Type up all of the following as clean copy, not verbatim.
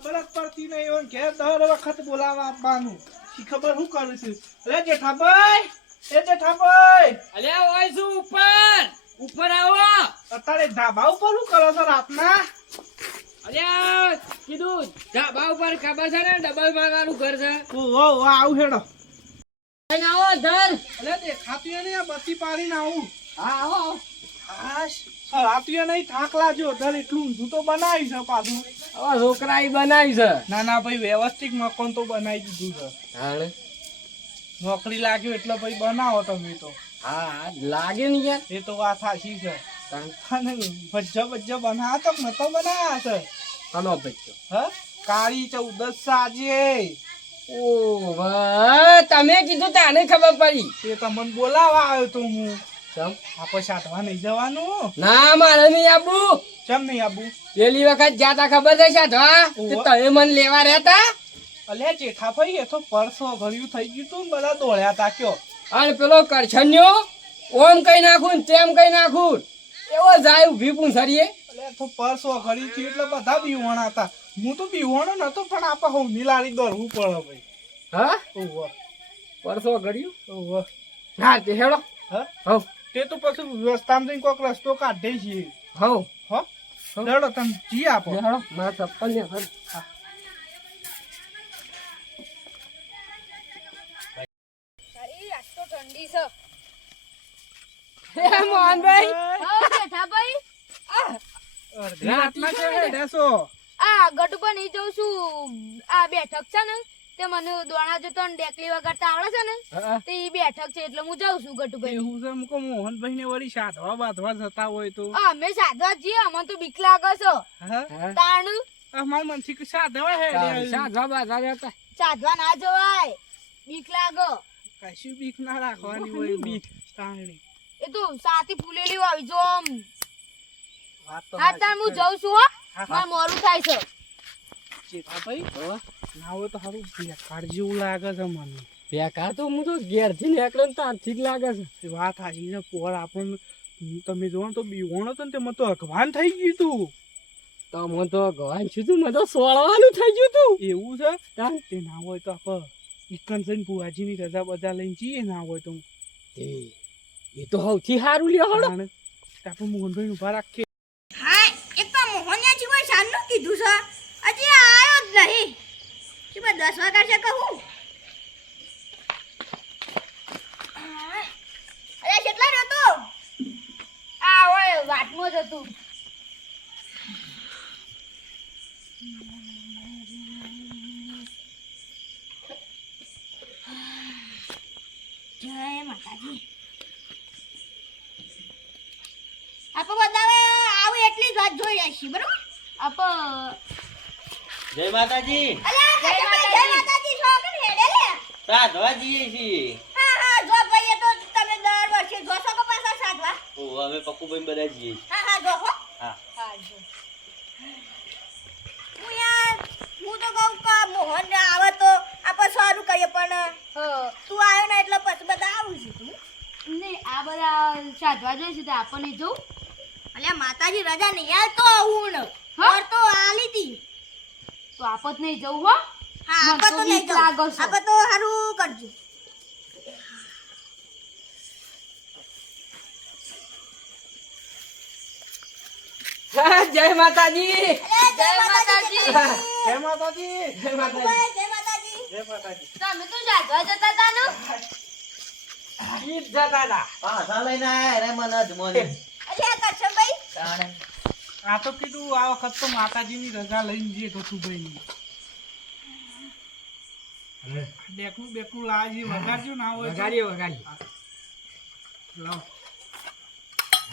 ખબર જ પડતી નહીં હોય ઘેર 10 વખત બોલાવા આપવાનું શી ખબર શું કરું છું અરે જેઠાભાઈ એ જેઠાભાઈ અલ્યા ઓય શું ઉપર આવો અત્યારે ધાબા ઉપર શું કરો છો રાતના અલ્યા કીધું ધાબા ઉપર ખબર છે ને ડબલ મારવાનું ઘર છે ઓહો આવું હેડો આવો ધર અરે દેખાતું નહીં આ બત્તી પાડીને આવું હા આવો હાશ રાતું નહીં થાક લાગ્યો દર એટલું ઊંધું તો બનાવી છે પાછું આવા છોકરા ઈ બનાવી છે ના ના ભાઈ વ્યવસ્થિત મકાન તો બનાવી દીધું છે હાણે નોકરી લાગ્યો એટલે ભાઈ બનાવો તમે તો હા લાગે ને યાર એ તો વાત સાચી છે અને ભજ્જો બનાવો તો નતો બનાવ્યા છે કનો બચ્ચો હ કાળી 14 સાજે ઓ વાહ તમે કીધું તાને ખબર પડી એ તમને બોલાવા આવ્યો તો હું ચમ આપણે સાટવા નહીં જવાનું ના મારે નહીં આબુ ચમ નહીં આબુ પેલી વખત જાતા ખબર છે સાધવા તમે મને લેવા રહેતા અલ્યા જેઠાભાઈ એ તો પરસો ભર્યું થઈ ગયું તું ને બધા દોડ્યા તા કયો અને પેલો કરછન્યો ઓમ કઈ નાખું ને તેમ કઈ નાખું એવો જાય ઉભી પૂંછરીએ અલ્યા તો પરસો ઘડી થી એટલે બધા બીવણા હતા હું તો બીવણો નતો પણ આપા હું મિલાડી દોડવું પડે ભાઈ હા ઓહો પરસો ઘડ્યું ઓહો ના તે હેડો હા હવ તે તો પછી રસ્તામાં જઈને કોઈક રસ્તો કાઢે છીએ હવ હો લેડો તમે જી આપો હેડો મારા ચપ્પલ ને હર મોહનભાઈ રાતના કેવે દેસો આ ગટુપા નહીં જઉં છું આ બેઠક છે ને તે મને દોણા જતો ને ડેકલી વગાડતા આવડે છે ને તે ઈ બેઠક છે એટલે હું જાઉં છું ગટુભાઈ એવું છે મુકો મોહનભાઈ ને વળી સાધવા બાંધવા જતા હોય તો અમે સાધવા જઈએ અમને તો બીક લાગે છે હા તાણ અમાર મનથી કે સાધવા હે સાધવા બાધવા જતા સાધવા ના જવાય બીક લાગે કશું બીક ના રાખવાની હોય બીક તાણી એ તો સાથી ફૂલેલી હોય જો આમ વાત તો હા તાણ હું જાઉં છું હો મારે મોડું થાય છે જેઠાભાઈ ના હોય તો સારું બેકાર જેવું લાગે છે મને બેકાર તો હું તો ઘેર થી નીકળે ને તારથી જ લાગે છે વાત સાચી છે પોર આપણને તમે જોવો ને તો બીવણો હતો ને તેમાં તો અગવાન થઈ ગયું તું તમે તો ગવાન છું તું મને તો સોળવાનું થઈ ગયું તું એવું છે તે ના હોય તો આપણે ઇકન જઈને બુવાજીની રજા બધા લઈને જઈએ ના હોય તો એ તો સૌથી સારું લ્યો હળો આપણે મોહનભાઈ ઉભા રાખીએ હા એક તો મોહનિયા જીવન સાનું કીધું છે હજી આયો જ નહીં કે 10 વાગ્યા છે કહું અરે કેટલા રહ્યો તો આ ઓય વાટમાં જ હતું જય માતાજી આપો બતાવે આવું એટલી જ વાત જોઈ રહેશી બરોબર આપો જય માતાજી અલ્યા જય માતાજી છો કે હેડે લે સાધવા જઈએ છીએ હા હા જો ભાઈ તો તમે દર વર્ષે જોશો કે પાછા સાધવા ઓ અમે પક્કુભાઈ બધા જઈએ છીએ હા હા જો હો હા હા જો હું તો કહું કે મોહન આવે તો આપણે સારું કરીએ પણ તું આવ્યો ને એટલે પછી બધા આવું છે તું ને આ બધા સાધવા જોઈએ છે તો આપણને જવું અલ્યા માતાજી રજા નહીં આલતો આવું ને ઓર તો આલી તી તો આપત નહીં જવું હો હા આપત તો નહીં જવું આપત તો સારું કરજો જય માતાજી જય માતાજી જય માતાજી જય માતાજી જય માતાજી જય માતાજી તમે તો સાધવા જતા હતા ને ઈ જ જતા હતા પાછા લઈને આયા રે મને જ મને અલ્યા કરશનભાઈ તાણે આ તો કીધું આ વખત તો માતાજીની રજા લઈને જઈએ ગઠુભાઈની બેકું બેકું લાજી વગાડજો ના હોય તો. વગાડીએ લાવો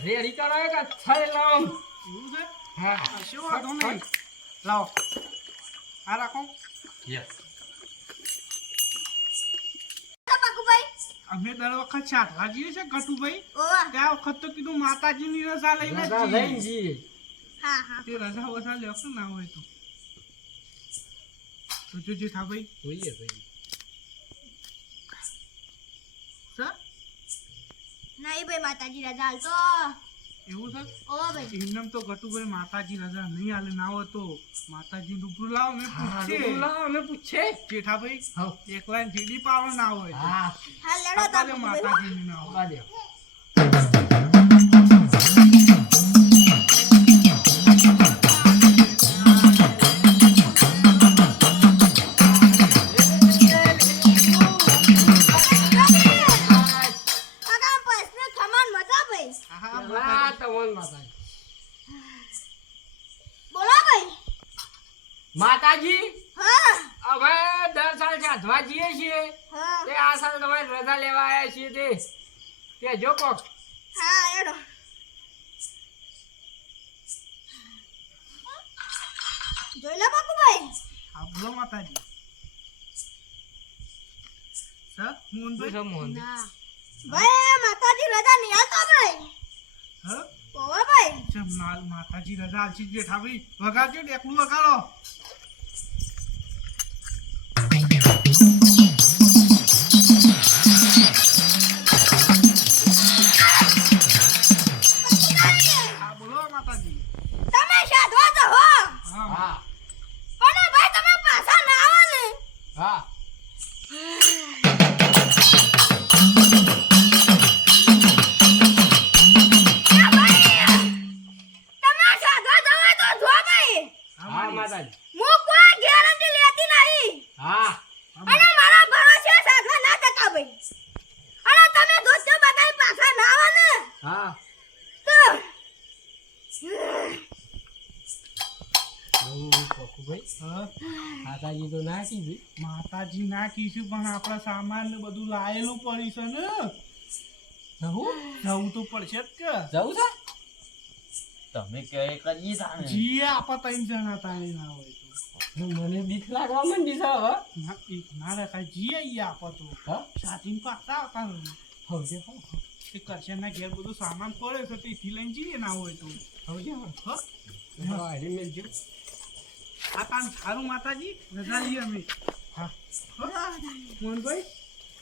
રેડી કરો કે છાય લાવ એવું છે હા કશો વાંધો નહીં લાવો આ રાખો પાકુભાઈ અમે દર વખત સાધવા જઈએ છે ગઠુભાઈ ઓવા ત્યાં વખત તો કીધું માતાજીની રજા લઈને જ રજા લઈને જઈએ. જઈએ હા હા તે રજા વજા લેશો ના હોય તો જોજે થા ભાઈ જોઈએ ભાઈ સર નહીં ભાઈ માતાજી રજા હાલ તો એવું છે ઓ ભાઈ એમનેમ તો ગટુભાઈ માતાજી રજા નહીં આલે ના હોય તો માતાજી રૂબરૂ લાવો ને અમે પૂછે જેઠાભાઈ હા એકલા જીડી પાવા ના હોય તો. હા હા લેડો અપાલે તો માતાજીની ના હોય બાજે કાકા પૈસને ખમાન મજા ભાઈ હા હા તમોન માતાજી બોલો ભાઈ માતાજી હા હવે 10 સાલ સાધવા જઈએ છીએ હા તે આ સાલ તમારે રજા લેવા આવ્યા છીએ તે જો કોક હા એડો જોઈ લો બાપુભાઈ હા બોલો માતાજી સર મોહનભાઈ મોહન ના ભાઈ માતાજી રજા નહીં આલતો ભાઈ હા ઓવા ભાઈ ચમ નાલ માતાજી રજા આલશી જેઠાભાઈ વગાડજો ને એકલું વગાડો હા બોલો માતાજી તમે સાધવા તો હો હા હા પણ ભાઈ તમે પાછા ના આવો ને હા ના ભાઈ તમે સાધવા જવા તો જો ભાઈ હા માતાજી હું કોઈ ગેરંટી લેતી નહીં હા અને મારા ભરોસે સાધવા ના જતા ભાઈ અને તમે દોસ્તો બગાઈ પાછા ના આવો ને હા તો હા માતાજી તો ના કીધું માતાજી ના કીધું પણ આપણા સામાન ને બધું લાયેલું પડી છે ને જવું તો પડશે જ કે જવું છે તમે કે કરીએ તાણે જી આપા ત્રણ જણા તાણી ના હોય તો મને બીક લાગવા માંડી છે હવે ના એક ના રખાય જી આઈએ આપા તો હા સાધીને પાછા આવતા રહે. હવે તે કરશનના ઘેર બધું સામાન પડે છે તેથી લઈને જઈએ ના હોય તો હવે હા હારી મેલજો આ કામ સારું માતાજી રજા લઈએ અમે હા મોહનભાઈ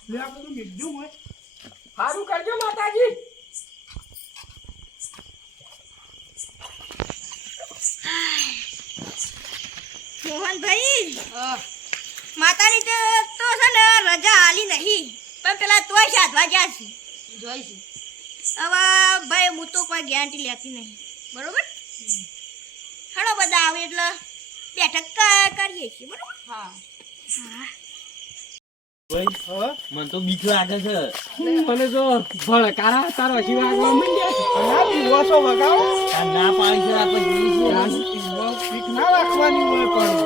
લે આ બધું મેળજો હોય સારું કરજો માતાજી મોહનભાઈ માતાની તો છે ને રજા આલી નહીં પણ પેલા તોય સાધવા ગયા છે જોઈશું હવે ભાઈ હું તો કોઈ ગેરંટી લેતી નહીં બરોબર હેડો બધા આવે એટલે બેઠક કરીએ છીએ બરોબર હા હા ભાઈ હા મને તો બીક લાગે છે મને તો ભડકારા તારો શિવા આગવા માંડ્યા ના દિવસો વગાડો આ ના પાડી છે આપણે જઈએ છીએ પીક ના રાખવાની હોય પણ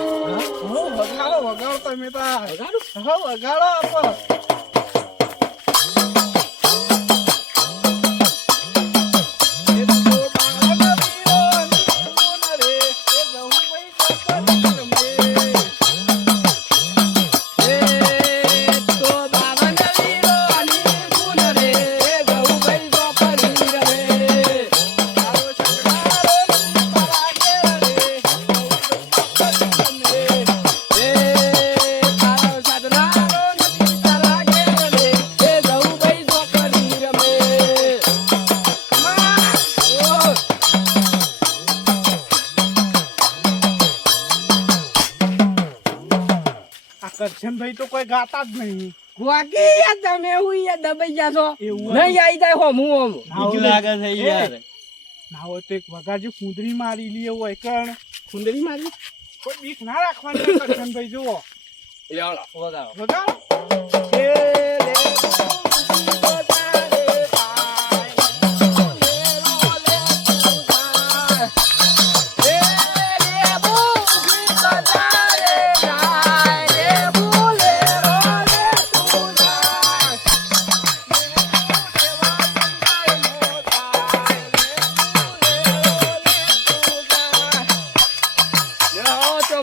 હો વગાડો વગાડો તમે તાર હો વગાડો આપો કરશનભાઈ તો કોઈ ગાતા જ નહીં વાકી યાર તમે હું યાર દબાઈ જાશો એવું નહીં આવી જાય હોમું હોમું બીક લાગે છે યાર ના હોય તો એક વગાડજો કુંદરી મારી લઈએ હોય કણ ખુંદરી મારી કોઈ બીક ના રાખવાની હોય કરશનભાઈ જુઓ લેવડો વગાડો વગાડો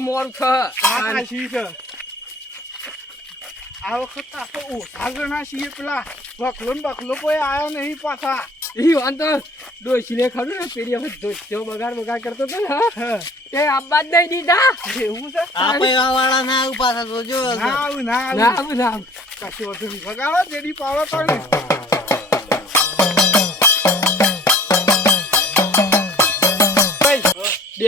મૂર્ખ આ શી છે આ વખત આખો ઓછા જણા છીએ પેલા બકલો ને બકલો કોઈ આયા નહીં પાછા ઈ વાંધો ડોશીને ખરું ને પેલી વખત દોસ્તો બગાડ કરતો હતો ને હા? હા, તે આબ્બા જ નહીં દીધા એવું છે આપણે વાળા ના આવું પાછા જોજો ના આવું ના ના આવું આવું ના કશું વધુ નહીં. વગાડો જેડી પાવો તો ને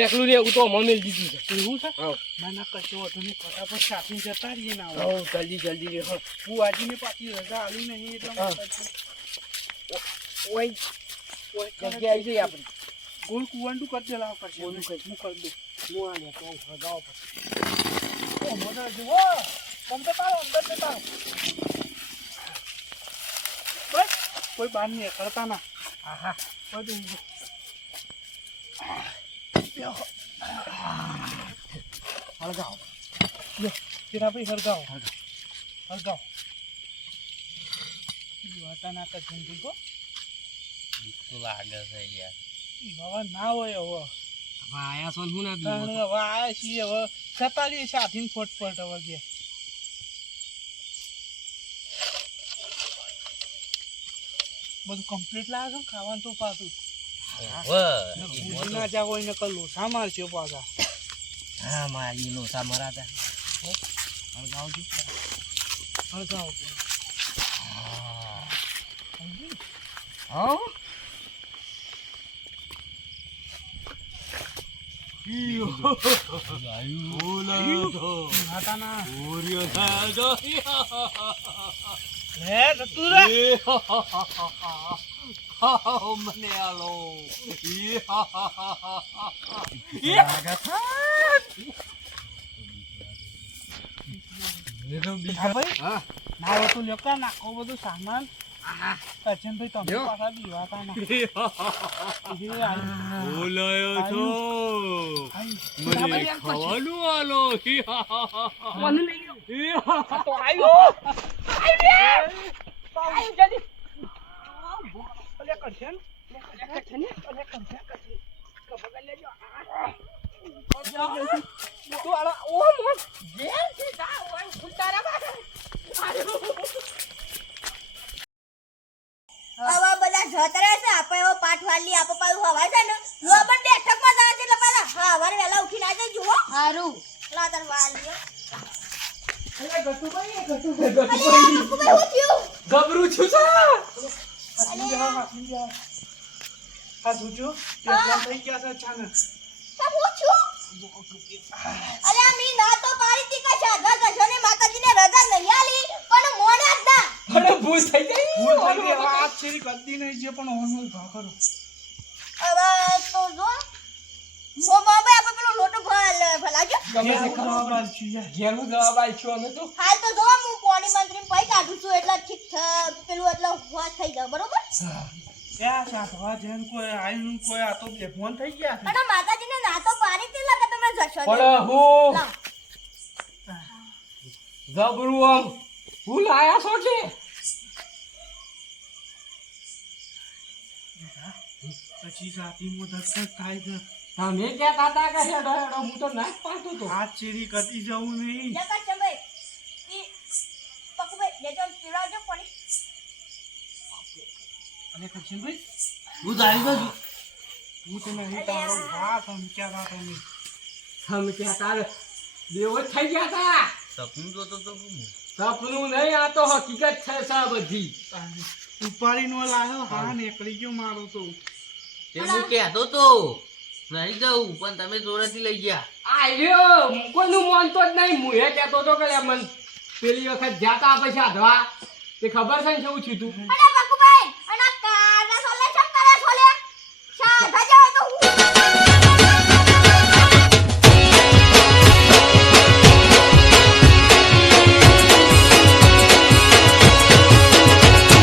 એકલું ને એવું તો મમ્મી દીધું છે એવું છે હા ના ના કશો વાંધો નહીં ફટાફટ સાથી જતા રહીએ ના હો જલ્દી જલ્દી રે હું આજની પાછી રજા આવી નહીં એટલે હા. ઓય જગ્યા આવી જઈ આપણી ગોળ કુવાનું કરી દેલા કરશે ગોળનું કરી. હું કરી દઉં હું આને તો હગાવ ઓ મજા જુઓ તમને તારો અંદર ને તારો બસ કોઈ બાર નહીં કરતા ના આહા બધું હળગાવ લે ભાઈ હળગાવ હળગાવ વાતા ના કર જલ્દી કો તો લાગે છે યાર હવે ના હોય હવે આયા સોન હું ના કારણ બીવો હવે આયા છીએ હવે જતા રહીએ સાથીને ફટફટ હવે ગયા બધું કમ્પ્લીટ લાગે છે ને ખાવાનું તો પાછું ભૂલી ના જાવ એને કલ લોસા મારશે પાછા હા મારી લોસા મરાતા હળગાવ દી હળગાવ હા માતાના ઓરિયો થાજો લે જતું રે મને આલો હા ભાઈ હા ના હોય તો લ્યો કા નાખો બધું સામાન કરશનભાઈ તમે લ્યો. પાછા દીવાતા ના એ આઈ બોલાયો છો મને ખાવાનું આલો મને લઈ ગયો તો આવ્યો અલે કરશન તું આલો ઓ મન જેલ થી જા ઓય ફૂટારા બારે આવા બધા જતા રહેશે આપણે એવો પાઠ વાલી આપો પાછું હવા છે ને લો પણ બેઠકમાં જવા છે એટલે પાછા હવારે વહેલા ઉઠીને આજે જુઓ સારું લાતર વાલી અલે ગટુભાઈ હું થયું ગબરું છું સા આ જોજો કેટલા થઈ ગયા છે અચાનક સા હું છું અરે આ મી ના તો પાડી તી કે સાધા કશોને માતાજીને રજા નહીં આલી પણ મોને જ ના પણ ભૂલ થઈ ગઈ ભૂલ થઈ ગઈ હવે આ છેરી કદી નહીં જે પણ ઓનું ભા કરો હવે તો જો મો બાબા આપણે પેલો લોટો ભલાજો ગમે તે જે કરો જવાબ આલશું યાર ઘેરનું જવાબ આલ્યો અમે તો હાલ તો જો હું પોણી મંત્રી પૈ કાઢું છું એટલે ઠીક પેલું એટલે વાત થઈ જાય બરોબર ક્યાં સાધવા જેન કોઈ આયુ કોઈ આ તો બે ફોન થઈ ગયા છે અને માતાજીને ના તો પાડી તી લાગે તમે જશો નહીં. પણ હું લાવ. જબરું આમ ભૂલ આયા છો કે પછી સાથી દર્શક થાય છે તમે કહેતા હતા કે હેડો હેડો હું તો ના જ પાડતો તો આ ચેરી કદી જવું નહીં જગત ચંબઈ ઈ પકવે જેજો પીરાજો પાણી અને કરશનભાઈ હું જાણી દઉં હું તો નહીં તારો ભા સમક્યા હતા તમે તમે કહેતા બેવ જ થઈ ગયા હતા સપનું જોતો તો સપનું નહીં આ તો હકીકત છે સા બધી ઉપાડી નો લાયો હા નીકળી ગયો મારો તો તે હું કહેતો તો નહીં જવું પણ તમે જોરેથી લઈ ગયા આલ્યો કોઈનું માનતો જ નહીં હું એ કહેતો તો કે મન પેલી વખત જાતા પછી આધવા તે ખબર છે ને કેવું થયું તું અને